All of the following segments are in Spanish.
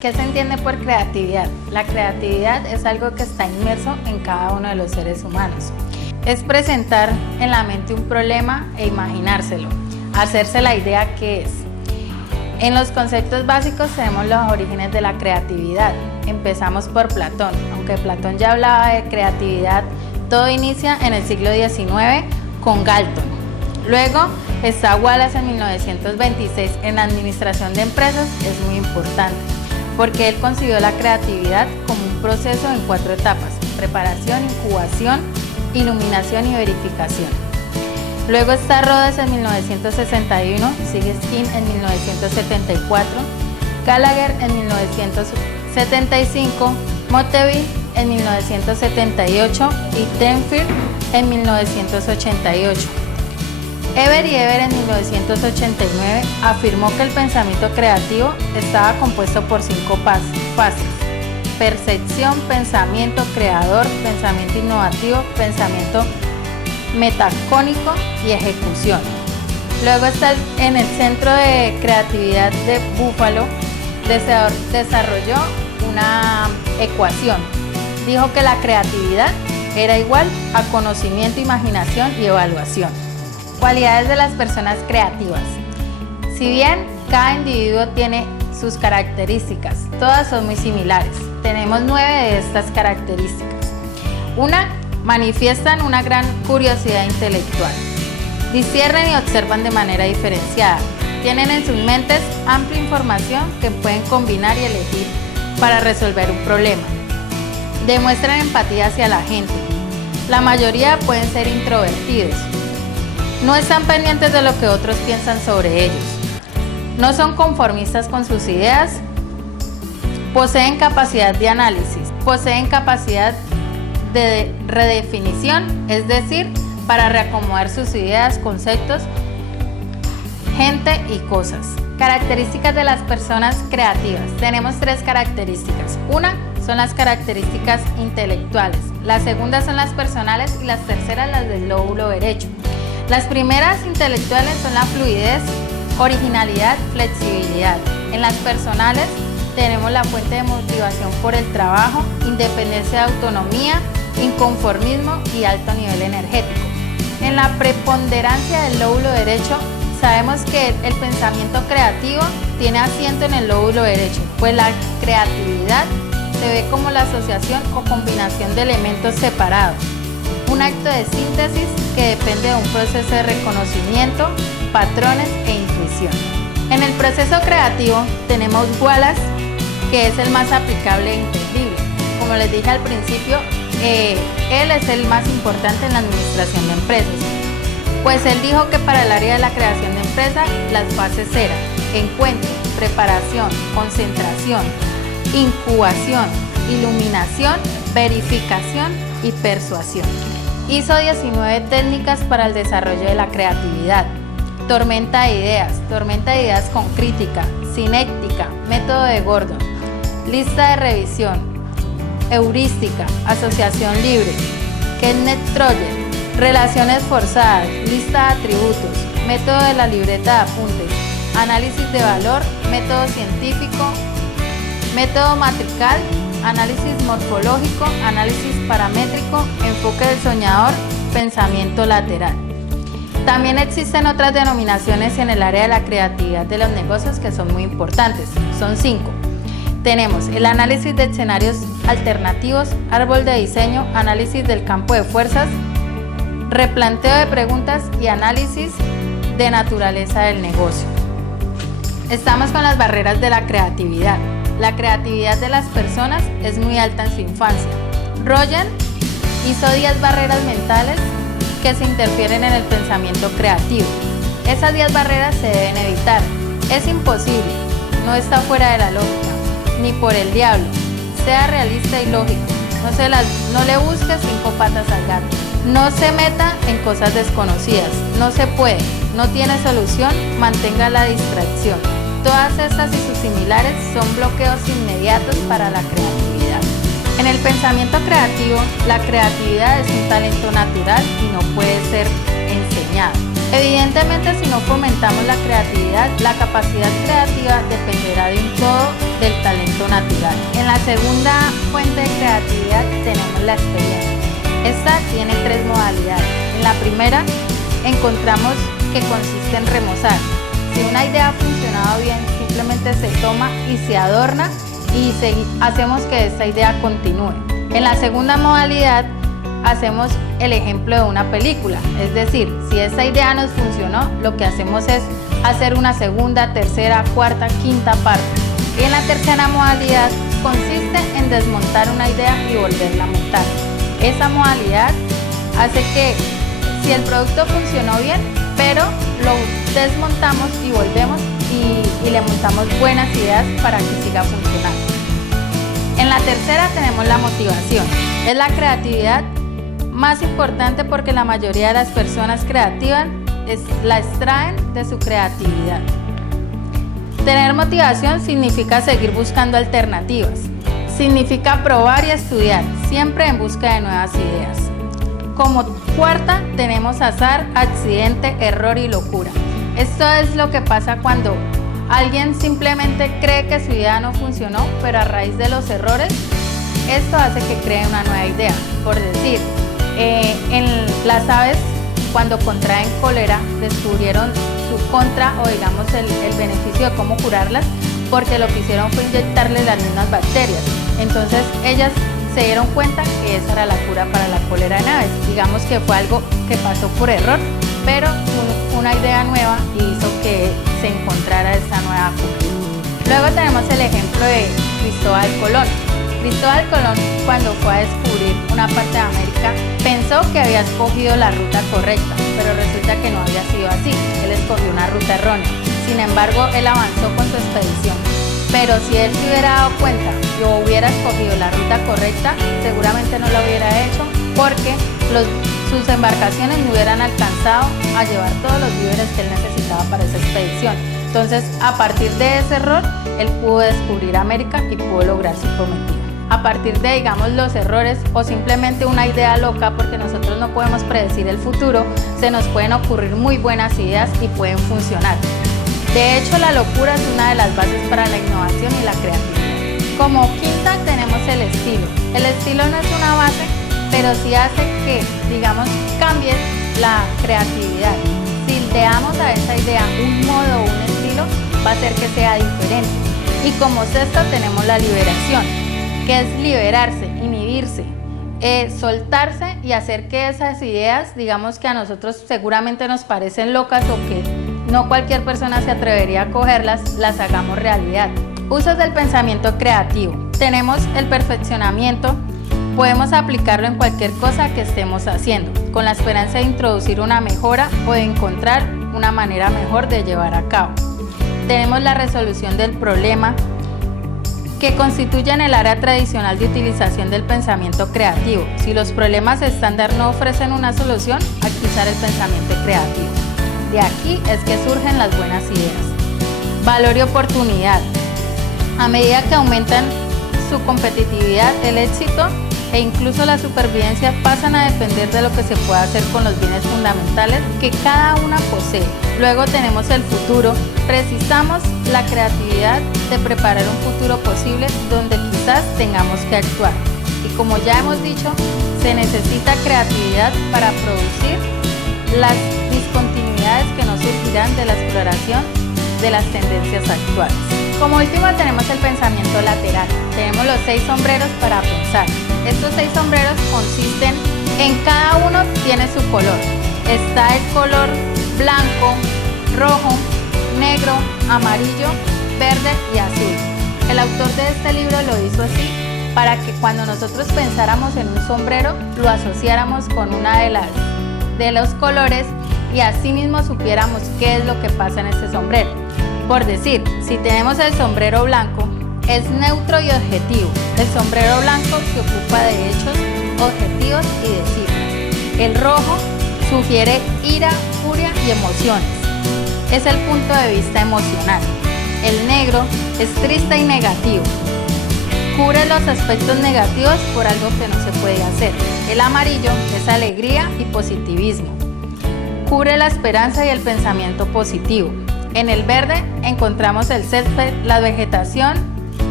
¿Qué se entiende por creatividad? La creatividad es algo que está inmerso en cada uno de los seres humanos. Es presentar en la mente un problema e imaginárselo, hacerse la idea que es. En los conceptos básicos tenemos los orígenes de la creatividad. Empezamos por Platón. Aunque Platón ya hablaba de creatividad, todo inicia en el siglo XIX con Galton. Luego está Wallace en 1926 en Administración de Empresas, es muy importante, porque él concibió la creatividad como un proceso en 4 etapas: preparación, incubación, iluminación y verificación. Luego está Rhodes en 1961, sigue Skin en 1974, Gallagher en 1975, Motteville en 1978 y Tenfield en 1988. Eber y Eber en 1989 afirmó que el pensamiento creativo estaba compuesto por 5 fases: percepción, pensamiento creador, pensamiento innovativo, pensamiento metacónico y ejecución. Luego está en el Centro de Creatividad de Buffalo, desarrolló una ecuación. Dijo que la creatividad era igual a conocimiento, imaginación y evaluación. Cualidades de las personas creativas. Si bien cada individuo tiene sus características, todas son muy similares. Tenemos 9 de estas características. Una, manifiestan una gran curiosidad intelectual. Disciernen y observan de manera diferenciada. Tienen en sus mentes amplia información que pueden combinar y elegir para resolver un problema. Demuestran empatía hacia la gente. La mayoría pueden ser introvertidos. No están pendientes de lo que otros piensan sobre ellos. No son conformistas con sus ideas. Poseen capacidad de análisis. Poseen capacidad de redefinición, es decir, para reacomodar sus ideas, conceptos, gente y cosas. Características de las personas creativas. Tenemos 3 características. Una son las características intelectuales. La segunda son las personales y las terceras las del lóbulo derecho. Las primeras intelectuales son la fluidez, originalidad, flexibilidad. En las personales tenemos la fuente de motivación por el trabajo, independencia de autonomía, inconformismo y alto nivel energético. En la preponderancia del lóbulo derecho sabemos que el pensamiento creativo tiene asiento en el lóbulo derecho, pues la creatividad se ve como la asociación o combinación de elementos separados. Un acto de síntesis que depende de un proceso de reconocimiento, patrones e intuición. En el proceso creativo tenemos Wallace, que es el más aplicable e entendible. Como les dije al principio, él es el más importante en la administración de empresas. Pues él dijo que para el área de la creación de empresas, las fases eran encuentro, preparación, concentración, incubación, iluminación, verificación y persuasión. Hizo 19 técnicas para el desarrollo de la creatividad. Tormenta de ideas con crítica, cinética, método de Gordon, lista de revisión, heurística, asociación libre, Kenneth-Troyer, relaciones forzadas, lista de atributos, método de la libreta de apuntes, análisis de valor, método científico, método matrical, análisis morfológico, análisis paramétrico, enfoque del soñador, pensamiento lateral. También existen otras denominaciones en el área de la creatividad de los negocios que son muy importantes. Son 5. Tenemos el análisis de escenarios alternativos, árbol de diseño, análisis del campo de fuerzas, replanteo de preguntas y análisis de naturaleza del negocio. Estamos con las barreras de la creatividad. La creatividad de las personas es muy alta en su infancia. Rogen hizo 10 barreras mentales que se interfieren en el pensamiento creativo. Esas 10 barreras se deben evitar. Es imposible, no está fuera de la lógica, ni por el diablo. Sea realista y lógico. No le busque 5 patas al gato. No se meta en cosas desconocidas. No se puede, no tiene solución, mantenga la distracción. Todas estas y sus similares son bloqueos inmediatos para la creatividad. En el pensamiento creativo, la creatividad es un talento natural y no puede ser enseñado. Evidentemente, si no fomentamos la creatividad, la capacidad creativa dependerá de un todo del talento natural. En la segunda fuente de creatividad tenemos la experiencia. Esta tiene 3 modalidades. En la primera encontramos que consiste en remozar. Si una idea ha funcionado bien, simplemente se toma y se adorna y hacemos que esta idea continúe. En la segunda modalidad hacemos el ejemplo de una película, es decir, si esta idea nos funcionó, lo que hacemos es hacer una segunda, tercera, cuarta, quinta parte. Y en la tercera modalidad consiste en desmontar una idea y volverla a montar. Esa modalidad hace que si el producto funcionó bien, pero lo desmontamos y volvemos y le montamos buenas ideas para que siga funcionando. En la tercera tenemos la motivación. Es la creatividad más importante porque la mayoría de las personas creativas la extraen de su creatividad. Tener motivación significa seguir buscando alternativas. Significa probar y estudiar, siempre en busca de nuevas ideas. Como cuarta tenemos azar, accidente, error y locura. Esto es lo que pasa cuando alguien simplemente cree que su idea no funcionó, pero a raíz de los errores, esto hace que cree una nueva idea. Por decir, en las aves, cuando contraen cólera, descubrieron su contra o digamos el beneficio de cómo curarlas, porque lo que hicieron fue inyectarles las mismas bacterias. Entonces ellas se dieron cuenta que esa era la cura para la cólera en aves. Digamos que fue algo que pasó por error, pero una idea nueva hizo que se encontrara esta nueva cura. Luego tenemos el ejemplo de Cristóbal Colón. Cristóbal Colón, cuando fue a descubrir una parte de América, pensó que había escogido la ruta correcta, pero resulta que no había sido así. Él escogió una ruta errónea. Sin embargo, él avanzó con su expedición. Pero si él se hubiera dado cuenta y hubiera escogido la ruta correcta, seguramente no lo hubiera hecho porque sus embarcaciones no hubieran alcanzado a llevar todos los víveres que él necesitaba para esa expedición. Entonces, a partir de ese error, él pudo descubrir América y pudo lograr su cometido. A partir de, digamos, los errores o simplemente una idea loca, porque nosotros no podemos predecir el futuro, se nos pueden ocurrir muy buenas ideas y pueden funcionar. De hecho, la locura es una de las bases para la innovación y la creatividad. Como quinta tenemos el estilo. El estilo no es una base, pero sí hace que, digamos, cambie la creatividad. Si le damos a esa idea un modo o un estilo, va a hacer que sea diferente. Y como sexto tenemos la liberación, que es liberarse, inhibirse, soltarse y hacer que esas ideas, digamos que a nosotros seguramente nos parecen locas o que no cualquier persona se atrevería a cogerlas, las hagamos realidad. Usos del pensamiento creativo. Tenemos el perfeccionamiento. Podemos aplicarlo en cualquier cosa que estemos haciendo, con la esperanza de introducir una mejora o de encontrar una manera mejor de llevar a cabo. Tenemos la resolución del problema, que constituyen el área tradicional de utilización del pensamiento creativo. Si los problemas estándar no ofrecen una solución, hay que usar el pensamiento creativo. De aquí es que surgen las buenas ideas. Valor y oportunidad. A medida que aumentan su competitividad, el éxito e incluso la supervivencia pasan a depender de lo que se pueda hacer con los bienes fundamentales que cada una posee. Luego tenemos el futuro. Precisamos la creatividad de preparar un futuro posible donde quizás tengamos que actuar. Y como ya hemos dicho, se necesita creatividad para producir las discontinuidades que nos surgirán de la exploración de las tendencias actuales. Como último tenemos el pensamiento lateral. Tenemos los 6 sombreros para pensar. Estos 6 sombreros consisten en cada uno tiene su color. Está el color blanco, rojo, negro, amarillo, verde y azul. El autor de este libro lo hizo así para que cuando nosotros pensáramos en un sombrero lo asociáramos con una de los colores y así mismo supiéramos qué es lo que pasa en este sombrero. Por decir, si tenemos el sombrero blanco, es neutro y objetivo. El sombrero blanco se ocupa de hechos, objetivos y de cifras. El rojo sugiere ira, furia y emociones. Es el punto de vista emocional. El negro es triste y negativo. Cubre los aspectos negativos por algo que no se puede hacer. El amarillo es alegría y positivismo. cubre la esperanza y el pensamiento positivo. En el verde encontramos el césped, la vegetación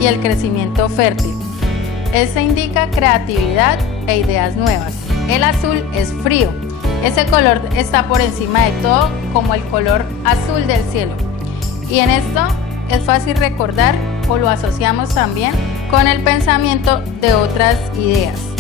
y el crecimiento fértil. Este indica creatividad e ideas nuevas. El azul es frío. Ese color está por encima de todo, como el color azul del cielo. Y en esto es fácil recordar o lo asociamos también con el pensamiento de otras ideas.